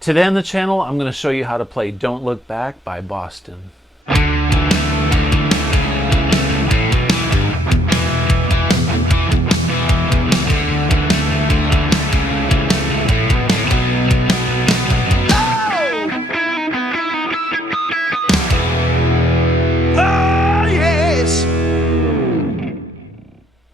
Today on the channel, I'm going to show you how to play Don't Look Back by Boston.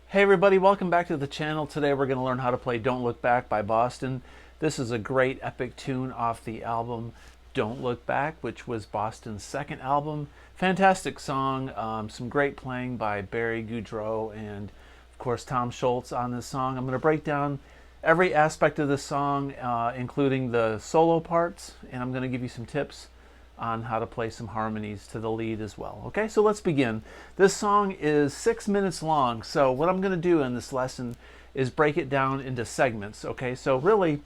Hey everybody, welcome back to the channel. Today we're going to learn how to play Don't Look Back by Boston. This is a great epic tune off the album Don't Look Back, which was Boston's second album. Fantastic song, some great playing by Goudreau and of course Tom Scholz on this song. I'm going to break down every aspect of this song, including the solo parts, and I'm going to give you some tips on how to play some harmonies to the lead as well. Okay, so let's begin. This song is 6 minutes long, so what I'm going to do in this lesson is break it down into segments. Okay, so really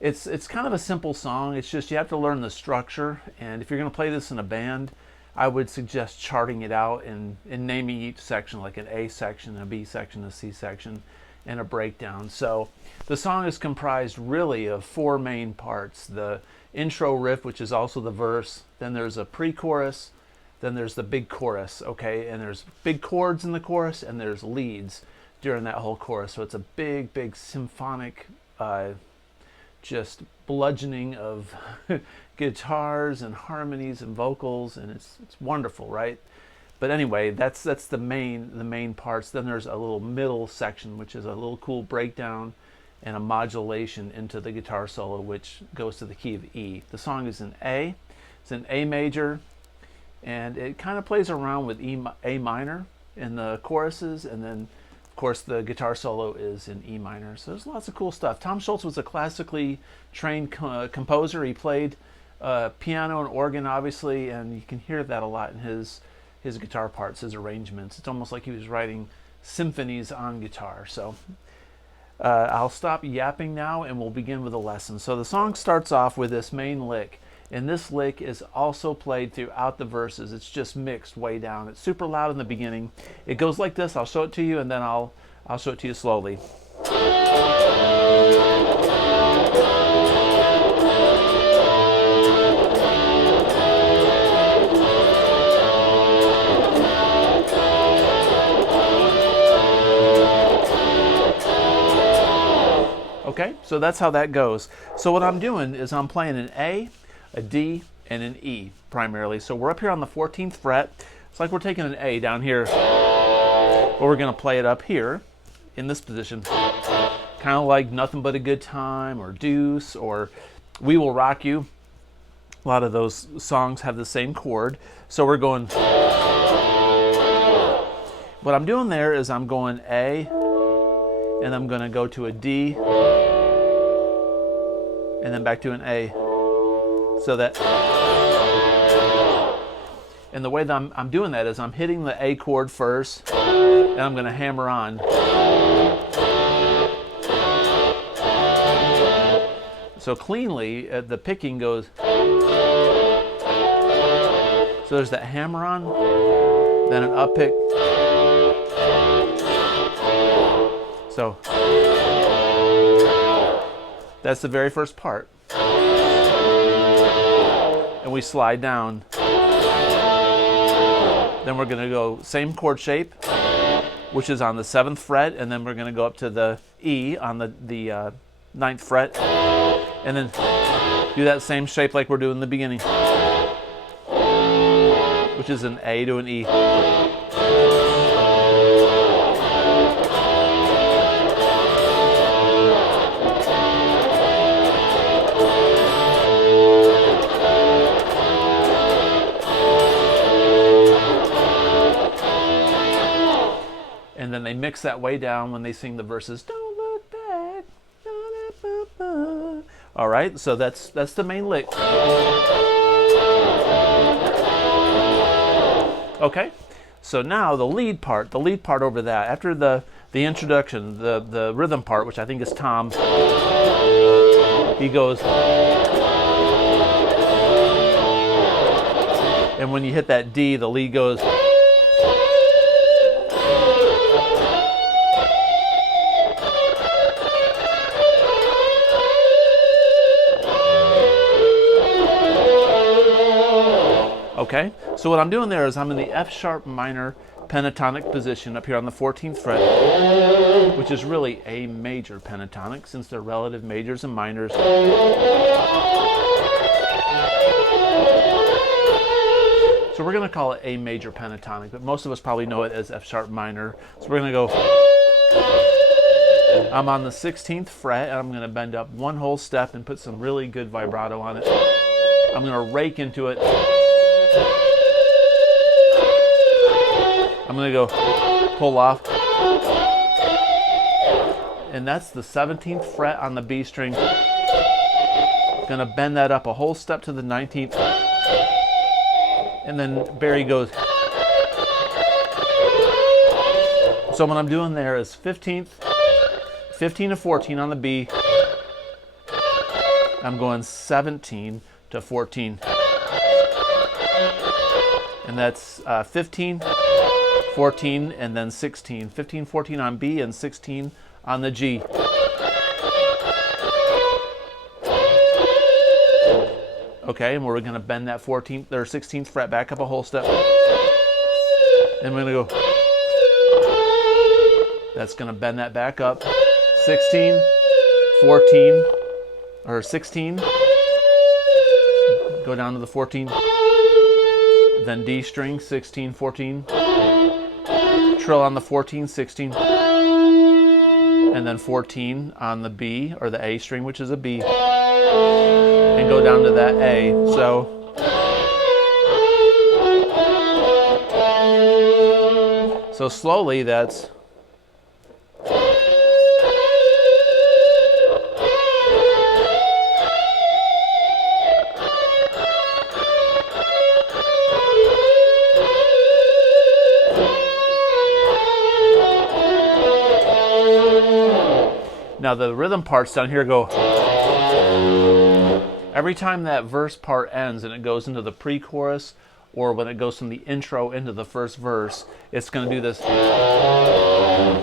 it's kind of a simple song. It's just you have to learn the structure, and if you're going to play this in a band, I would suggest charting it out and naming each section, like an A section, a B section, a C section, and a breakdown. So the song is comprised really of four main parts: the intro riff, which is also the verse, then there's a pre-chorus, then there's the big chorus, okay, and there's big chords in the chorus, and there's leads during that whole chorus. So it's a big symphonic just bludgeoning of guitars and harmonies and vocals, and it's wonderful, right? But anyway, that's the main parts. Then there's a little middle section, which is a little cool breakdown and a modulation into the guitar solo, which goes to the key of E. The song is in A. It's in A major, and it kind of plays around with A minor in the choruses, and then of course the guitar solo is in E minor. So there's lots of cool stuff. Tom Scholz was a classically trained composer. He played piano and organ, obviously, and you can hear that a lot in his guitar parts, his arrangements. It's almost like he was writing symphonies on guitar. So I'll stop yapping now and we'll begin with a lesson. So the song starts off with this main lick, and this lick is also played throughout the verses. It's just mixed way down. It's super loud in the beginning. It goes like this. I'll show it to you, and then I'll show it to you slowly. Okay, so that's how that goes. So what I'm doing is I'm playing an A, a D, and an E primarily. So we're up here on the 14th fret. It's like we're taking an A down here, but we're going to play it up here in this position, kind of like Nothing But a Good Time or Deuce or We Will Rock You. A lot of those songs have the same chord. So we're going, what I'm doing there is I'm going A, and I'm going to go to a D, and then back to an A. So that, and the way that I'm doing that is I'm hitting the A chord first, and I'm going to hammer on. So cleanly, the picking goes, so there's that hammer on, then an up pick. So that's the very first part. And we slide down. Then we're going to go same chord shape, which is on the 7th fret, and then we're going to go up to the E on the 9th fret, and then do that same shape like we're doing in the beginning, which is an A to an E. And then they mix that way down when they sing the verses. Don't look back. All right, so that's the main lick. Okay, so now the lead part over that. After the introduction, the rhythm part, which I think is Tom, he goes, and when you hit that D, the lead goes. Okay, so what I'm doing there is I'm in the F sharp minor pentatonic position up here on the 14th fret, which is really a major pentatonic since they're relative majors and minors. So we're going to call it A major pentatonic, but most of us probably know it as F sharp minor. So we're going to go, I'm on the 16th fret, and I'm going to bend up one whole step and put some really good vibrato on it. I'm going to rake into it. I'm going to go pull off. And that's the 17th fret on the B string. Going to bend that up a whole step to the 19th. And then Barry goes. So what I'm doing there is 15 to 14 on the B. I'm going 17 to 14. And that's 15, 14, and then 16. 15, 14 on B and 16 on the G. Okay, and we're going to bend that 14th or 16th fret back up a whole step. And we're going to go. That's going to bend that back up. 16, 14, or 16. Go down to the 14. Then D string, 16, 14. Trill on the 14, 16. And then 14 on the B, or the A string, which is a B. And go down to that A. So slowly that's. Now the rhythm parts down here go. Every time that verse part ends and it goes into the pre-chorus, or when it goes from the intro into the first verse, it's going to do this,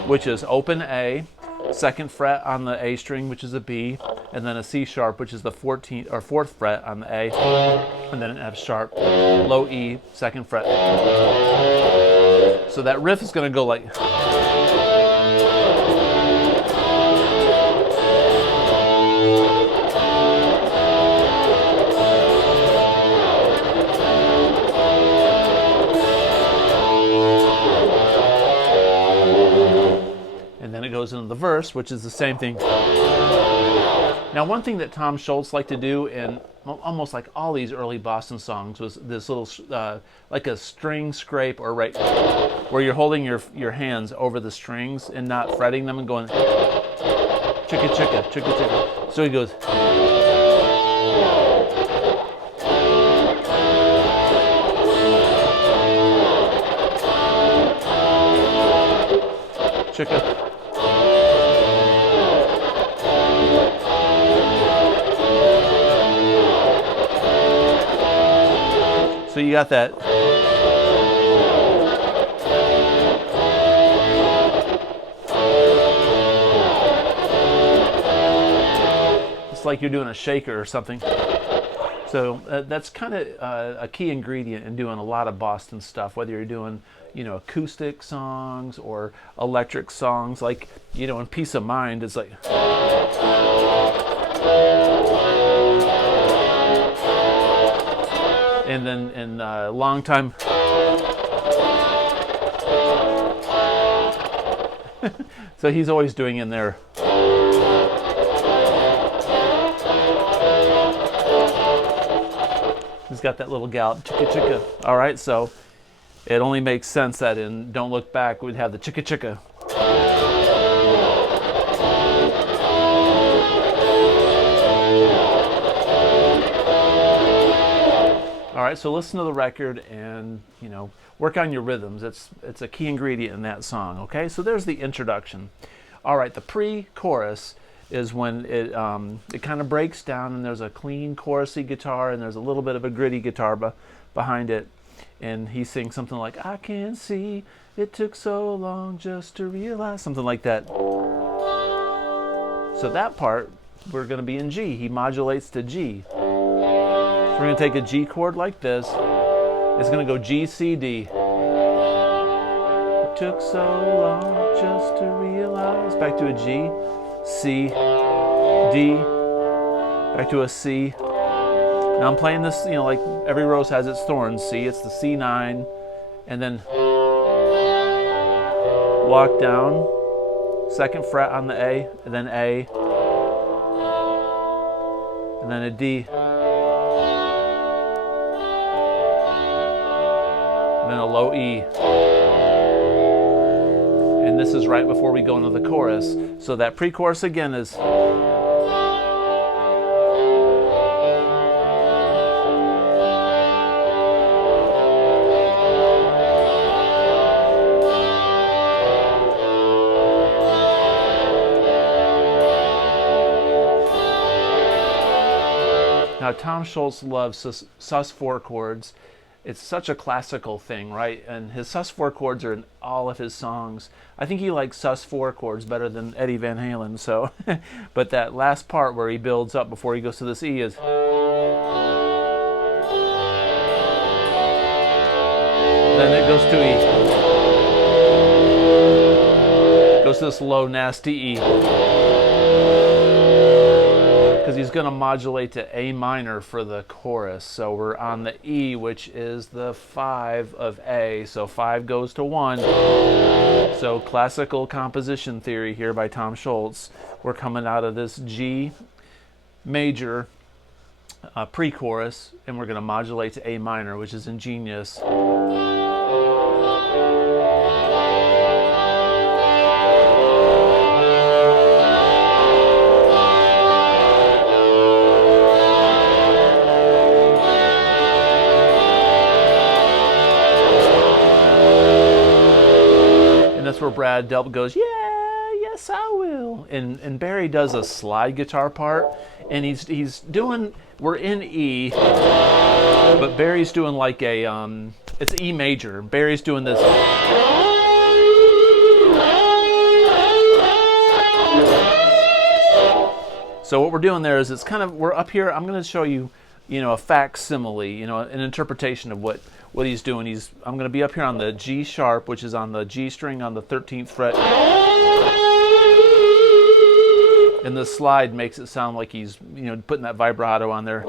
which is open A, second fret on the A string, which is a B, and then a C sharp, which is the 14th or 4th fret on the A, and then an F sharp, low E, second fret. So that riff is going to go like. Goes into the verse, which is the same thing. Now, one thing that Tom Scholz liked to do in almost like all these early Boston songs was this little, like a string scrape, or right where you're holding your hands over the strings and not fretting them and going chicka chicka chicka chicka. So he goes. Chicka. So you got that. It's like you're doing a shaker or something. So that's kind of a key ingredient in doing a lot of Boston stuff, whether you're doing, acoustic songs or electric songs. Like, in Peace of Mind, it's like. And then in Long Time. So he's always doing in there. He's got that little gallop, chicka chicka. All right, so it only makes sense that in Don't Look Back we'd have the chicka chicka. All right, so listen to the record and, work on your rhythms. It's a key ingredient in that song, okay? So there's the introduction. All right, the pre-chorus is when it kind of breaks down and there's a clean chorusy guitar and there's a little bit of a gritty guitar behind it. And he sings something like, I can see it took so long just to realize, something like that. So that part, we're going to be in G. He modulates to G. So we're going to take a G chord like this, It's going to go G, C, D. It took so long just to realize. Back to a G, C, D, back to a C. Now I'm playing this, you know, like every rose has its thorns. See, it's the C9, and then walk down, 2nd fret on the A, and then A, and then a D, and then a low E. And this is right before we go into the chorus. So that pre-chorus again is... Now, Tom Scholz loves sus4 chords. It's such a classical thing, right? And his sus4 chords are in all of his songs. I think he likes sus4 chords better than Eddie Van Halen. So, but that last part where he builds up before he goes to this E is... Then it goes to E. Goes to this low, nasty E. Because he's going to modulate to A minor for the chorus. So we're on the E, which is the 5 of A. So 5 goes to 1. So classical composition theory here by Tom Scholz. We're coming out of this G major pre-chorus, and we're going to modulate to A minor, which is ingenious. Where Brad Delp goes, yeah, yes I will, and Barry does a slide guitar part, and he's doing, we're in E, but Barry's doing like a it's E major. Barry's doing this, so what we're doing there is it's kind of, we're up here. I'm going to show you, you know, a facsimile, you know, an interpretation of what he's doing. I'm going to be up here on the G sharp, which is on the G string on the 13th fret. And the slide makes it sound like he's, you know, putting that vibrato on there.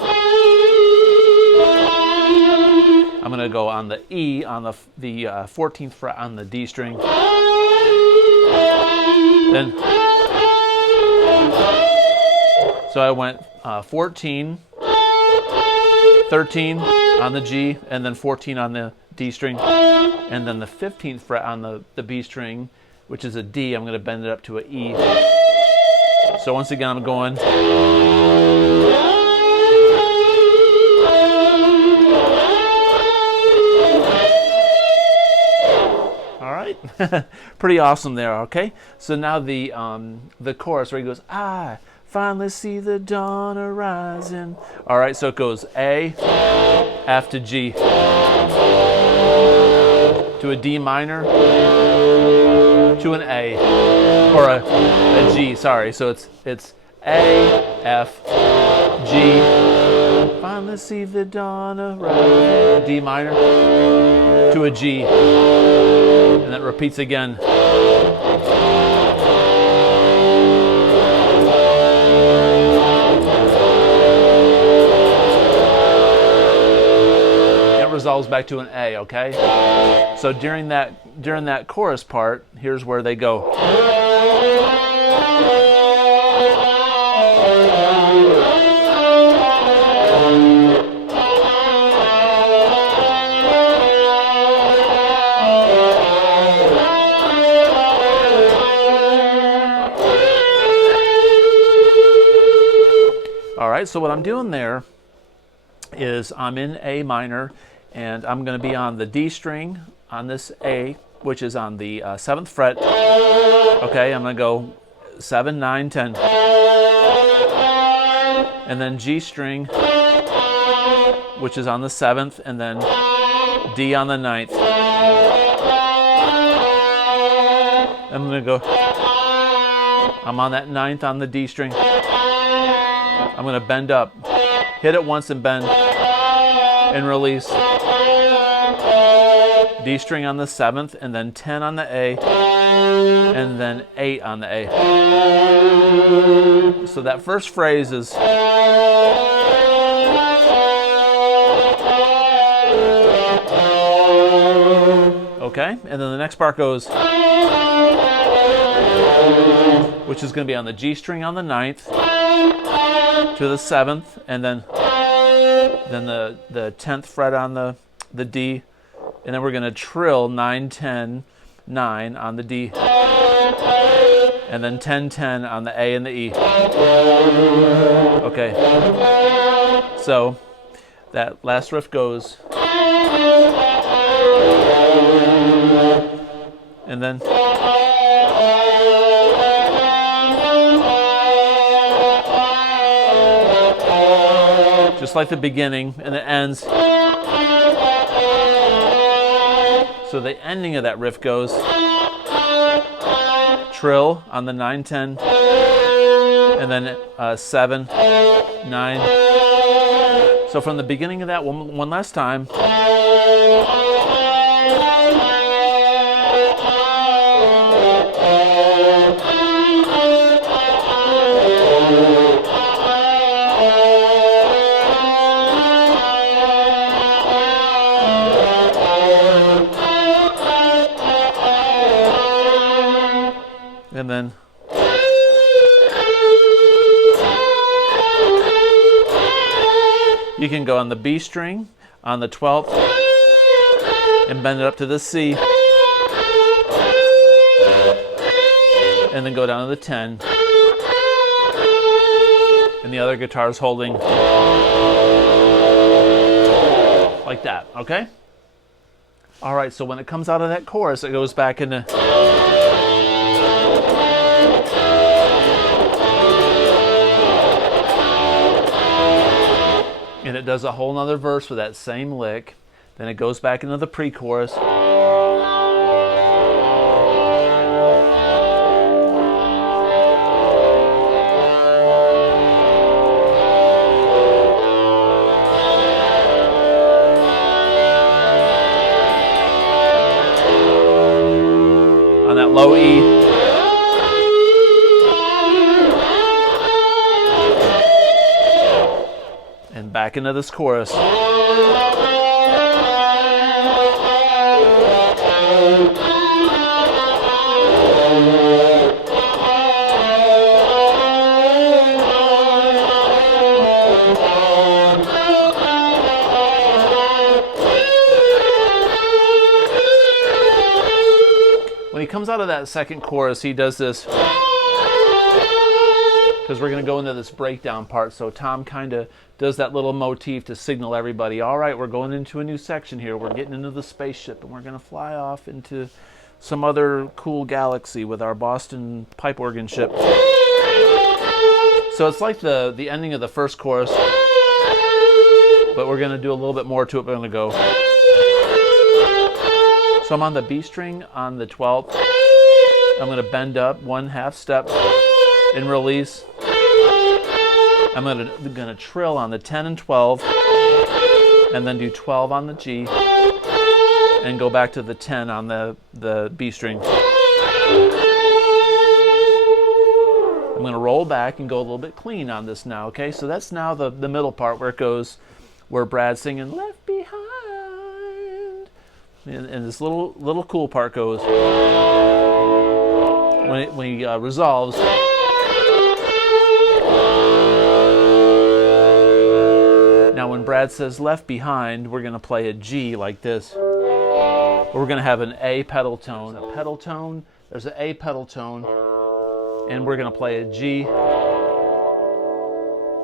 I'm going to go on the E on the 14th fret on the D string. Then, so I went 14, 13 on the G, and then 14 on the D string, and then the 15th fret on the B string, which is a D. I'm going to bend it up to an E. So once again, I'm going. All right, pretty awesome there. Okay, so now the chorus where he goes, I finally see the dawn arising. All right, so it goes A, F to G, to a D minor, to an A, or a G. Sorry, so it's A, F, G. Finally see the dawn arising. D minor, to a G, and that repeats again. Resolves back to an A, okay? So during that chorus part, here's where they go. All right, so what I'm doing there is I'm in A minor, and I'm going to be on the D string on this A, which is on the 7th fret. Okay, I'm going to go 7, 9, 10. And then G string, which is on the 7th, and then D on the 9th. I'm going to go, I'm on that 9th on the D string. I'm going to bend up, hit it once and bend, and release. D string on the 7th, and then 10 on the A, and then 8 on the A. So that first phrase is okay, and then the next part goes, which is going to be on the G string on the 9th to the 7th, and then the 10th fret on the D, and then we're going to trill 9, 10, 9 on the D, and then 10, 10 on the A and the E. Okay, so that last riff goes, and then just like the beginning, and it ends. So the ending of that riff goes trill on the 9, 10, and then 7, 9. So from the beginning of that, one last time. And then you can go on the B string on the 12th and bend it up to the C, and then go down to the 10, and the other guitar is holding like that, okay? All right, so when it comes out of that chorus, it goes back into and it does a whole nother verse with that same lick. Then it goes back into the pre-chorus. On that low E. And back into this chorus. When he comes out of that second chorus, he does this, because we're going to go into this breakdown part. So Tom kind of does that little motif to signal everybody, all right, we're going into a new section here. We're getting into the spaceship, and we're going to fly off into some other cool galaxy with our Boston pipe organ ship. So it's like the ending of the first chorus, but we're going to do a little bit more to it. We're going to go. So I'm on the B string on the 12th. I'm going to bend up 1/2 step and release. I'm going to trill on the 10 and 12, and then do 12 on the G, and go back to the 10 on the B string. I'm going to roll back and go a little bit clean on this now, okay? So that's now the middle part where it goes, where Brad's singing "Left Behind," and this little cool part goes when he resolves. Now when Brad says "left behind," we're going to play a G like this. We're going to have an A pedal tone, a pedal tone, there's an A pedal tone, and we're going to play a G,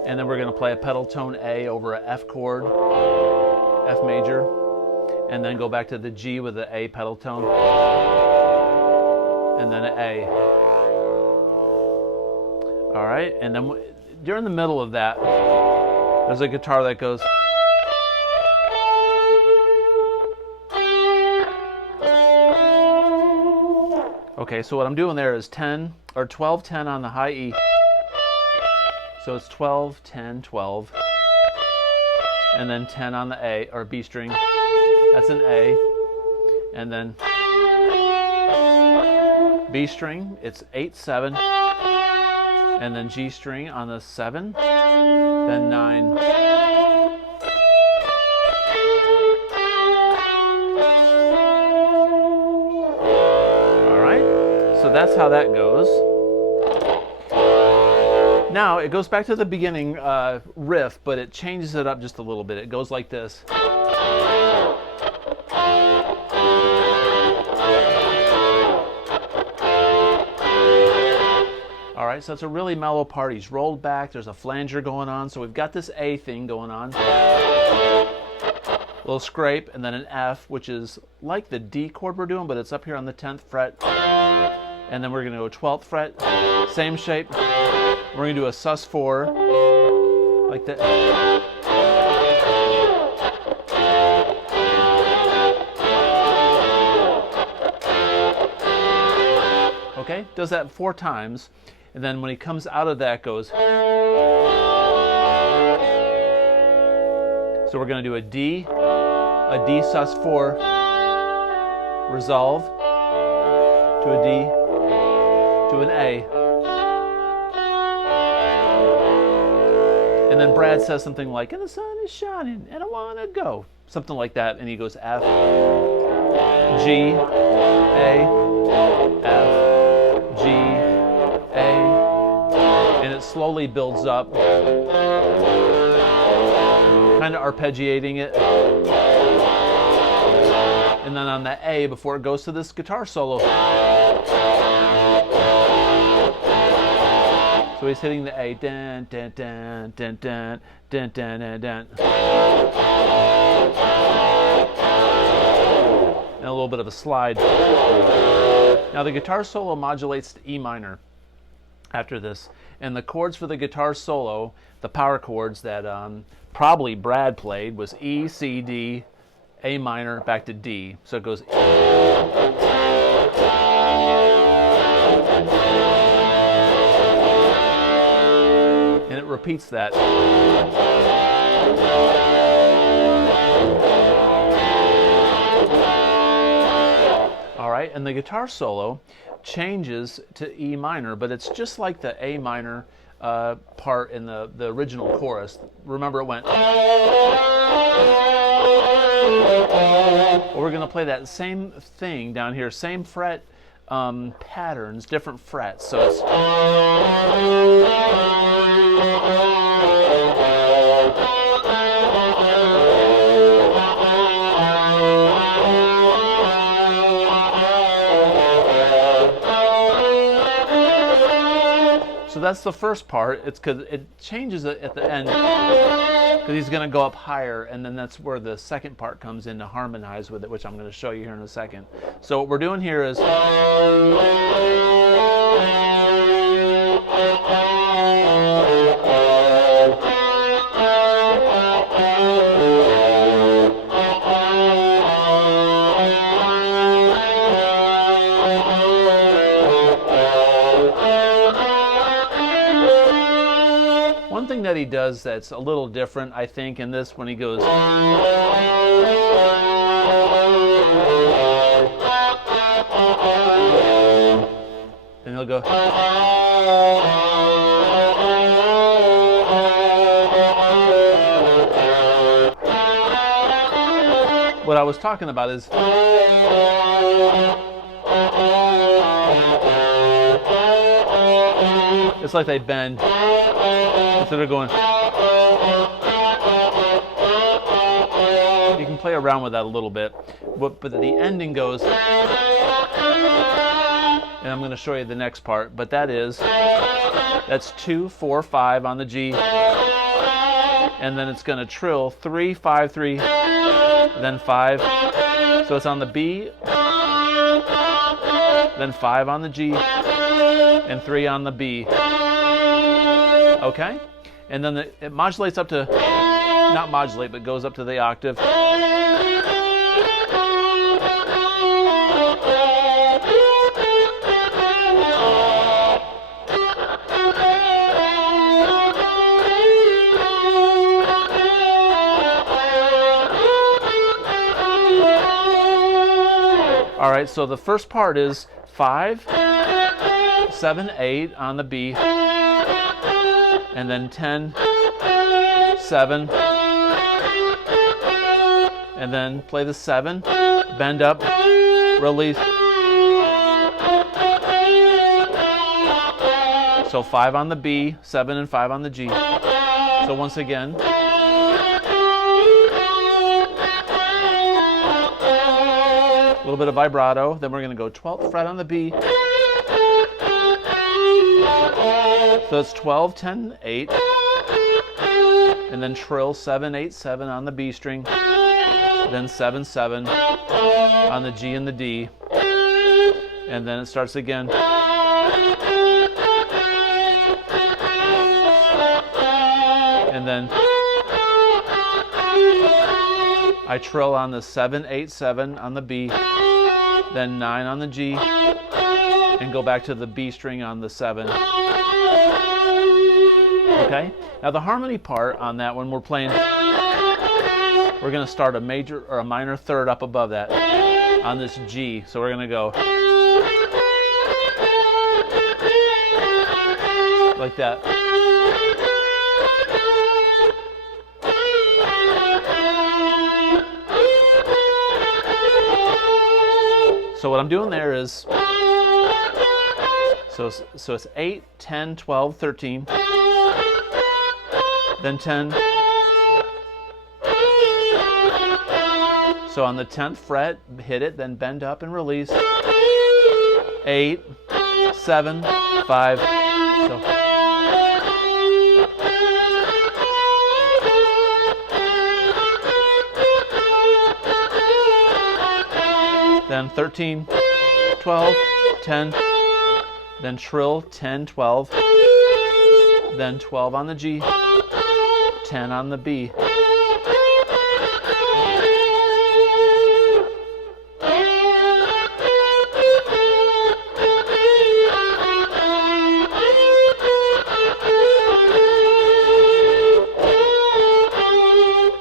and then we're going to play a pedal tone A over a F chord, F major, and then go back to the G with the A pedal tone, and then an A. All right, and then during the middle of that, there's a guitar that goes. Okay, so what I'm doing there is 10 or 12, 10 on the high E. So it's 12, 10, 12, and then 10 on the A or B string. That's an A, and then B string, it's 8, 7, and then G string on the 7, then 9. All right, so that's how that goes. Now it goes back to the beginning riff, but it changes it up just a little bit. It goes like this. All right, so it's a really mellow part. He's rolled back. There's a flanger going on. So we've got this A thing going on. A little scrape, and then an F, which is like the D chord we're doing, but it's up here on the 10th fret. And then we're going to go 12th fret, same shape. We're going to do a sus4, like that. Okay, does that 4 times. And then when he comes out of that, goes. So we're going to do a D sus4, resolve, to a D, to an A. And then Brad says something like, and the sun is shining, and I want to go. Something like that. And he goes F, G, A, F, G, A. And it slowly builds up, kind of arpeggiating it. And then on the A, before it goes to this guitar solo. So he's hitting the A, dun, dun, dun, dun, dun, dun, dun, dun, dun. And a little bit of a slide. Now the guitar solo modulates to E minor after this. And the chords for the guitar solo, the power chords that probably Brad played, was E, C, D, A minor, back to D. So it goes repeats that. All right, and the guitar solo changes to E minor, but it's just like the A minor part in the original chorus. Remember, it went. We're going to play that same thing down here, same fret patterns, different frets. So it's. So that's the first part. It's because it changes it at the end because he's going to go up higher, and then that's where the second part comes in to harmonize with it, which I'm going to show you here in a second. So what we're doing here is that he does that's a little different, I think, in this when he goes. And he'll go. What I was talking about is. It's like they bend. Instead of going, you can play around with that a little bit, but the ending goes, and I'm going to show you the next part, but that's 2, 4, 5 on the G, and then it's going to trill 3, 5, 3, then 5, so it's on the B, then 5 on the G, and 3 on the B. Okay? And then it modulates up to, not modulate, but goes up to the octave. All right, so the first part is 5, 7, 8 on the B, and then 10, 7, and then play the 7, bend up, release. So 5 on the B, 7 and 5 on the G. So once again. A little bit of vibrato, then we're going to go 12th fret on the B. So it's 12, 10, 8, and then trill 7, 8, 7 on the B string, then 7, 7 on the G and the D, and then it starts again. And then I trill on the 7, 8, 7 on the B, then 9 on the G, and go back to the B string on the 7. Okay? Now the harmony part on that one, we're going to start a major or a minor third up above that on this G. So we're going to go like that. So what I'm doing there is, so it's 8, 10, 12, 13, then 10. So on the 10th fret, hit it, then bend up and release. 8, 7, 5. So. Then 13, 12, 10, then trill 10, 12, then 12 on the G, 10 on the B.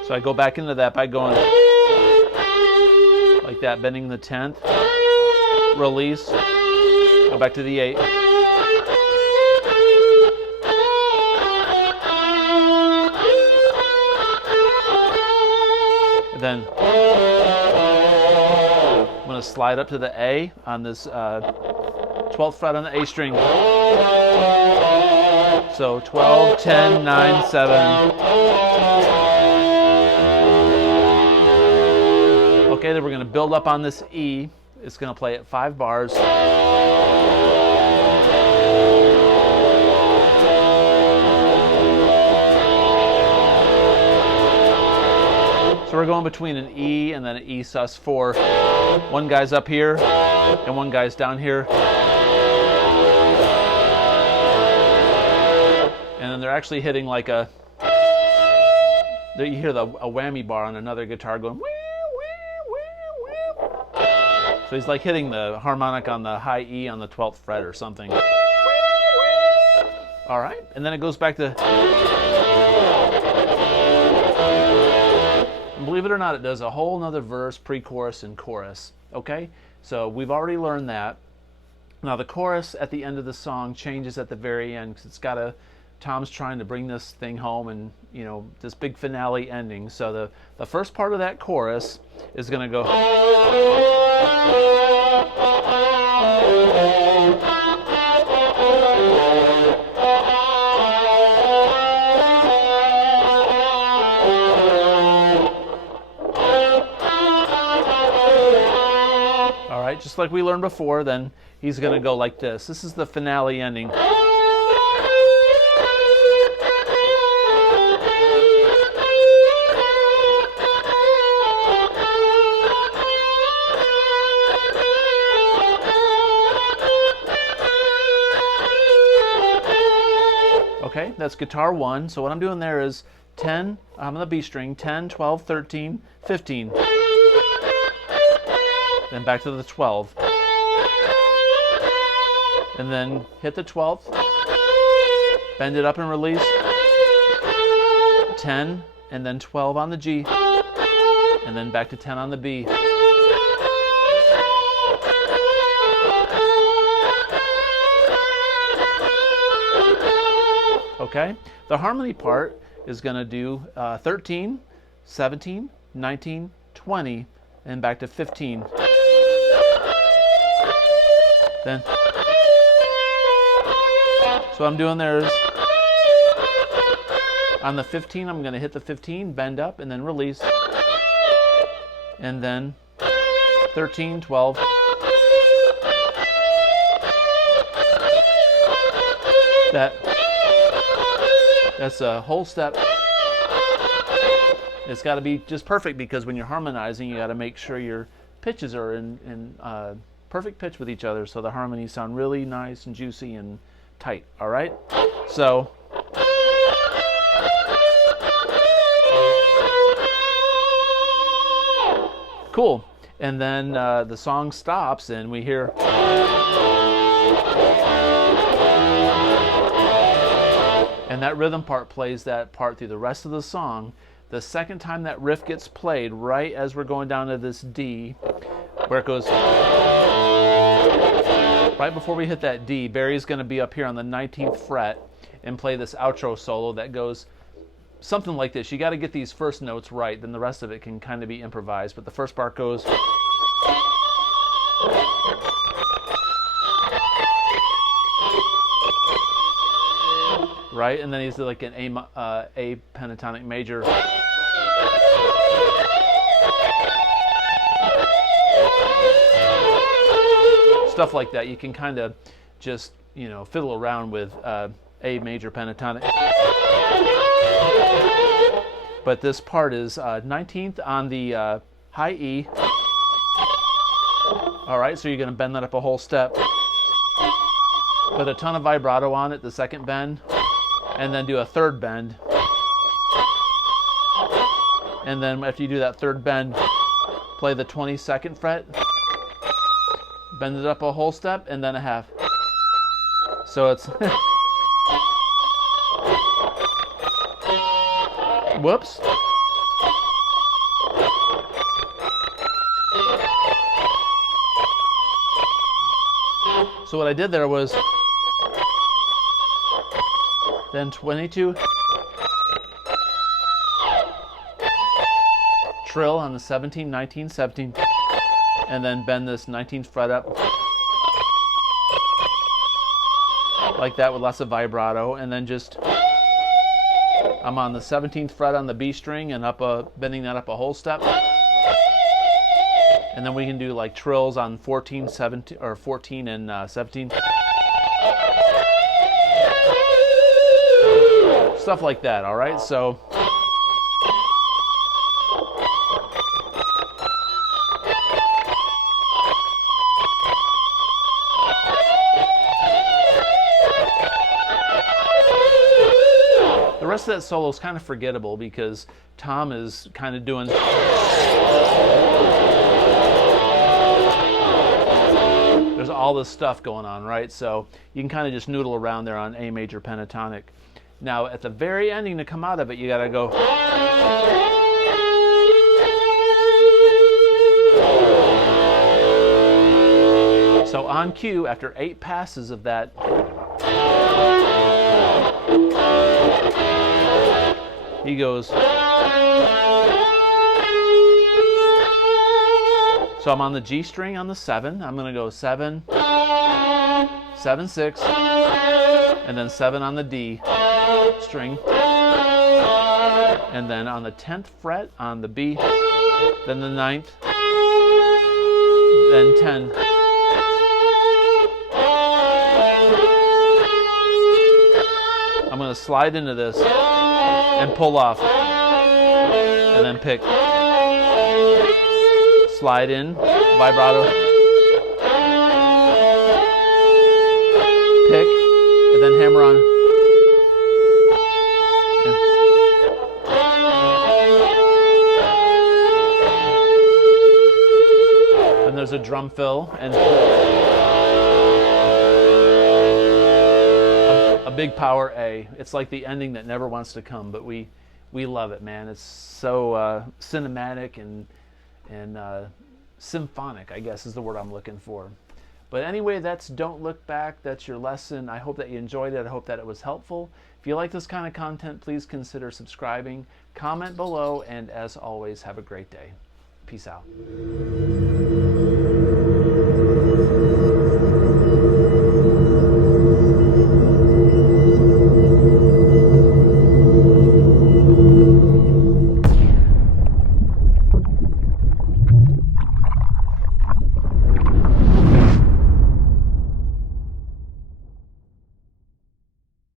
So I go back into that by going like that, bending the 10th, release, go back to the 8. And then I'm going to slide up to the A on this 12th fret on the A string. So 12, 10, 9, 7. Okay, then we're going to build up on this E. It's going to play at 5 bars. So we're going between an E and then an E sus4. One guy's up here and one guy's down here. And then they're actually hitting like a, you hear a whammy bar on another guitar going. So he's like hitting the harmonic on the high E on the 12th fret or something. All right, and then it goes back to, and believe it or not, it does a whole nother verse, pre-chorus, and chorus. Okay, so we've already learned that. Now the chorus at the end of the song changes at the very end because it's got a, Tom's trying to bring this thing home and, you know, this big finale ending. So the first part of that chorus is going to go. All right, just like we learned before, then he's going to go like this. This is the finale ending. Okay, that's guitar 1. So what I'm doing there is 10, I'm on the B string, 10, 12, 13, 15. Then back to the 12. And then hit the 12th, bend it up and release. 10, and then 12 on the G, and then back to 10 on the B. Okay? The harmony part is going to do 13, 17, 19, 20, and back to 15. Then, so what I'm doing there is, on the 15, I'm going to hit the 15, bend up, and then release. And then 13, 12. That's a whole step. It's got to be just perfect, because when you're harmonizing, you got to make sure your pitches are in perfect pitch with each other, so the harmonies sound really nice and juicy and tight. All right? So cool. And then the song stops and we hear, and that rhythm part plays that part through the rest of the song. The second time that riff gets played, right as we're going down to this D, where it goes, right before we hit that D, Barry's going to be up here on the 19th fret and play this outro solo that goes something like this. You got to get these first notes right, then the rest of it can kind of be improvised. But the first part goes, right, and then he's like an A pentatonic major. Stuff like that. You can kind of just, fiddle around with A major pentatonic. But this part is 19th on the high E. All right, so you're going to bend that up a whole step. Put a ton of vibrato on it, the second bend, and then do a third bend. And then after you do that third bend, play the 22nd fret, bend it up a whole step, and then a half. So it's whoops. So what I did there was then 22, trill on the 17, 19, 17, and then bend this 19th fret up like that with lots of vibrato, and then just I'm on the 17th fret on the B string and bending that up a whole step. And then we can do like trills on 14, 17, or 14 and 17. Stuff like that, all right? So the rest of that solo is kind of forgettable because Tom is kind of doing there's all this stuff going on, right? So you can kind of just noodle around there on A major pentatonic. Now at the very ending to come out of it, you gotta go. So on cue, after 8 passes of that, he goes. So I'm on the G string on the 7. I'm going to go 7, 7, 6, and then 7 on the D string. And then on the 10th fret on the B, then the 9th, then 10. I'm going to slide into this and pull off, and then pick. Slide in, vibrato, pick, and then hammer on. And there's a drum fill and a big power A. It's like the ending that never wants to come, but we love it, man. It's so cinematic and symphonic, I guess is the word I'm looking for. But anyway, that's Don't Look Back. That's your lesson. I hope that you enjoyed it. I hope that it was helpful. If you like this kind of content, please consider subscribing, comment below, and as always, have a great day. Peace out.